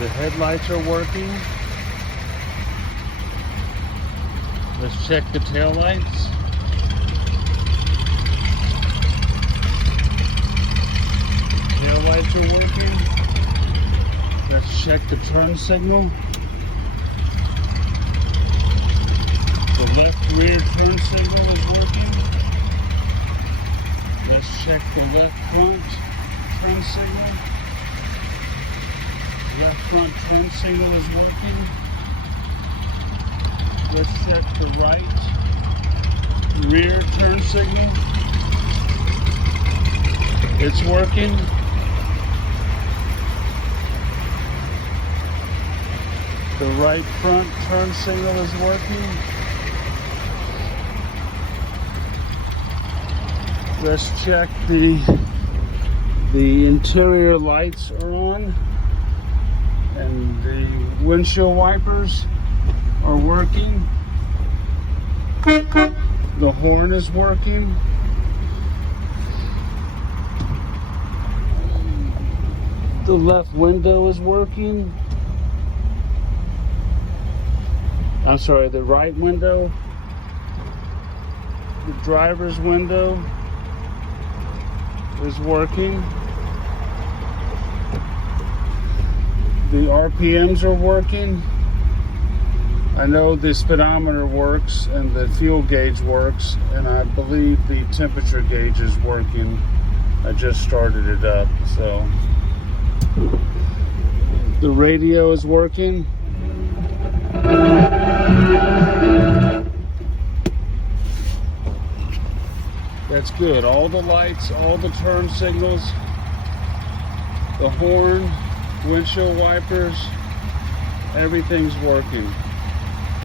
The headlights are working. Let's check the tail lights. Tail lights are working. Let's check the turn signal. The left rear turn signal is working. Let's check the left front turn signal. Left front turn signal is working. Let's check the right rear turn signal. It's working. The right front turn signal is working. Let's check the interior lights are on and the windshield wipers are working. The horn is working. The left window is working. I'm sorry, the right window. The driver's window is working. The RPMs are working. I know the speedometer works and the fuel gauge works, and I believe the temperature gauge is working. I just started it up, so. The radio is working. That's good. All the lights, all the turn signals, the horn, windshield wipers, everything's working.